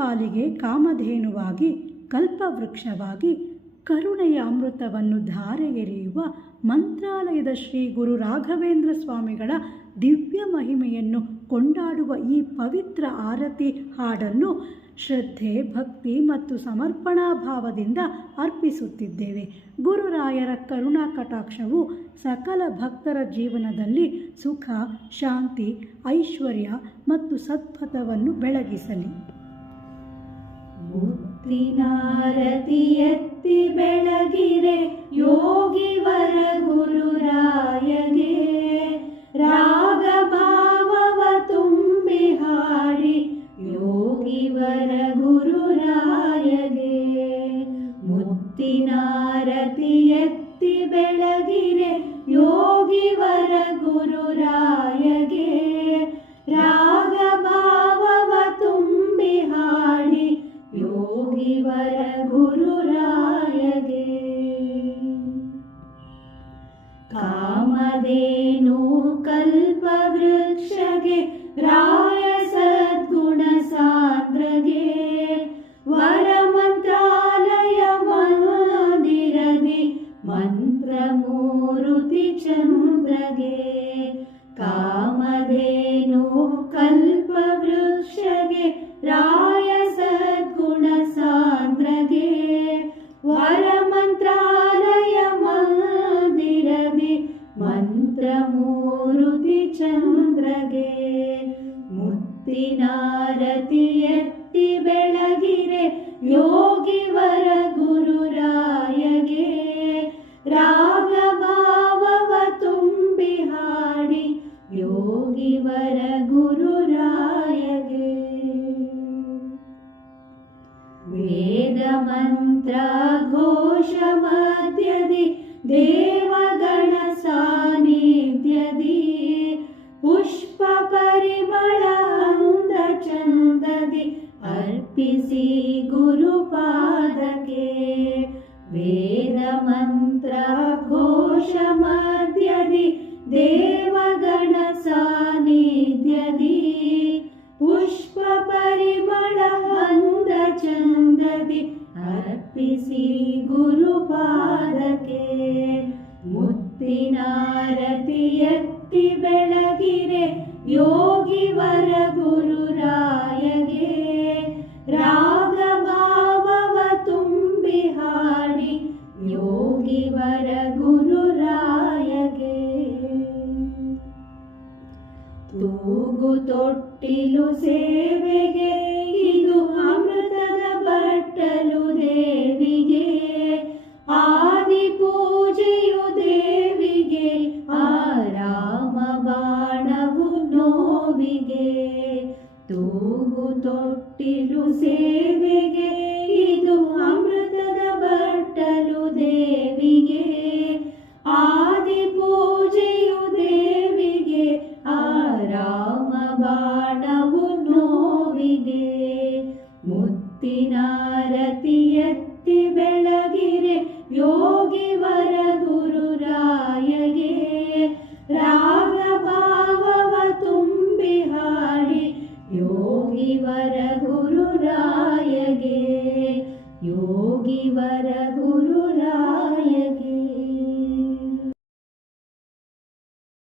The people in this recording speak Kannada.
ಪಾಲಿಗೆ ಕಾಮಧೇನುವಾಗಿ ಕಲ್ಪವೃಕ್ಷವಾಗಿ ಕರುಣೆಯ ಅಮೃತವನ್ನು ಧಾರೆ ಎರೆಯುವ ಮಂತ್ರಾಲಯದ ಶ್ರೀ ಗುರು ರಾಘವೇಂದ್ರ ಸ್ವಾಮಿಗಳ ದಿವ್ಯ ಮಹಿಮೆಯನ್ನು ಕೊಂಡಾಡುವ ಈ ಪವಿತ್ರ ಆರತಿ ಹಾಡನ್ನು ಶ್ರದ್ಧೆ, ಭಕ್ತಿ ಮತ್ತು ಸಮರ್ಪಣಾ ಭಾವದಿಂದ ಅರ್ಪಿಸುತ್ತಿದ್ದೇವೆ. ಗುರುರಾಯರ ಕರುಣಾ ಕಟಾಕ್ಷವು ಸಕಲ ಭಕ್ತರ ಜೀವನದಲ್ಲಿ ಸುಖ, ಶಾಂತಿ, ಐಶ್ವರ್ಯ ಮತ್ತು ಸತ್ಪಥವನ್ನು ಬೆಳಗಿಸಲಿ. ಮುತ್ತಿನಾರತಿ ಎತ್ತಿ ಬೆಳಗಿರೆ ಯೋಗಿವರ ಗುರುರಾಯಗೆ, ರಾಗ ಭಾವವ ತುಂಬಿ ಹಾಡಿ ಯೋಗಿವರ ಗುರುರಾಯಗೆ. ಮುತ್ತಿನಾರತಿ ಎತ್ತಿ ಬೆಳಗಿರೆ ಯೋಗಿವರ ಗುರುರಾಯಗೆ, ರಾಗ ಭಾವವ ತುಂಬಿ ಹಾಡಿ ಯೋಗಿವರ ಗುರುರಾಯಗೆ. ಕಾಮಧೇನು ಕಲ್ಪವೃಕ್ಷಗೆ ರಾಯ ಸದ್ಗುಣ ಸಾಂದ್ರಗೆ, ವರ ಮಂತ್ರಾಲಯ ಮಂದಿರದಿ ಮಂತ್ರ ಮೂರುತಿ ಚಂದ್ರಗೆ. ಕಾಮಧೇನು ಕಲ್ಪವೃಕ್ಷಗೆ ರಾಯ ಸದ್ಗುಣ ಸಾಂದ್ರಗೆ, ವರ ಮಂತ್ರಾಲಯ ಮಂದಿರದಿ ಮಂತ್ರ ಮೂರುತಿ ಚಂದ್ರಗೆ. ಮುತ್ತಿನಾರತಿ ಎತ್ತಿ ಬೆಳಗಿರೆ ಯೋಗಿವರ ಗುರುರಾಯಗೆ, ರಾಗ ಭಾವವ ತುಂಬಿ ಹಾಡಿ ಯೋಗಿವರ ಗುರುರಾಯಗೆ. ವೇದ ಮಂತ್ರ ಘೋಷ ಮಧ್ಯದಿ ದೇವಗಣ ಸಾನ್ನಿಧ್ಯದಿ, ಪುಷ್ಪ ಪರಿಮಳ ಅಂದ ಚಂದದಿ ಅರ್ಪಿಸಿ ಗುರುಪಾದಕ್ಕೆ. ವೇದ ಮಂತ್ರ ಘೋಷ ಮಧ್ಯದಿ ದೇವಗಣ ಸಾನ್ನಿಧ್ಯದಿ, ಪುಷ್ಪ ಪರಿಮಳ ಅಂದ ಚಂದದಿ ಅರ್ಪಿಸಿ ಗುರುಪಾದಕ್ಕೆ. ಮುತ್ತಿನಾರತಿ ಎತ್ತಿ ಬೆಳಗಿರೆ ಯೋಗಿವರ ಗುರುರಾಯಗೆ, ರಾಗ ಭಾವವ ತುಂಬಿ ಹಾಡಿ ಯೋಗಿವರ ಗುರುರಾಯಗೆ. ತೂಗು ತೊಟ್ಟಿಲು ಸೇವೆಗೆ ಇದು ಅಮೃತದ ಬಟ್ಟಲು ದೇವಿಗೆ, ಆದಿ ಪೂಜೆಯು ದೇವಿಗೆ ಆರಾಮ ಬಾಣವು ನೋವಿಗೆ. ತೂಗು ತೊಟ್ಟಿಲು ಸೇವೆಗೆ ಇದು ಅಮೃತದ ಬಟ್ಟಲು ದೇವಿಗೆ, ಆದಿ ಪೂಜೆಯು ದೇವಿಗೆ ಆರಾಮ ಬಾಣವು ನೋವಿಗೆ. ಮುತ್ತಿನಾರತಿ ಎತ್ತಿ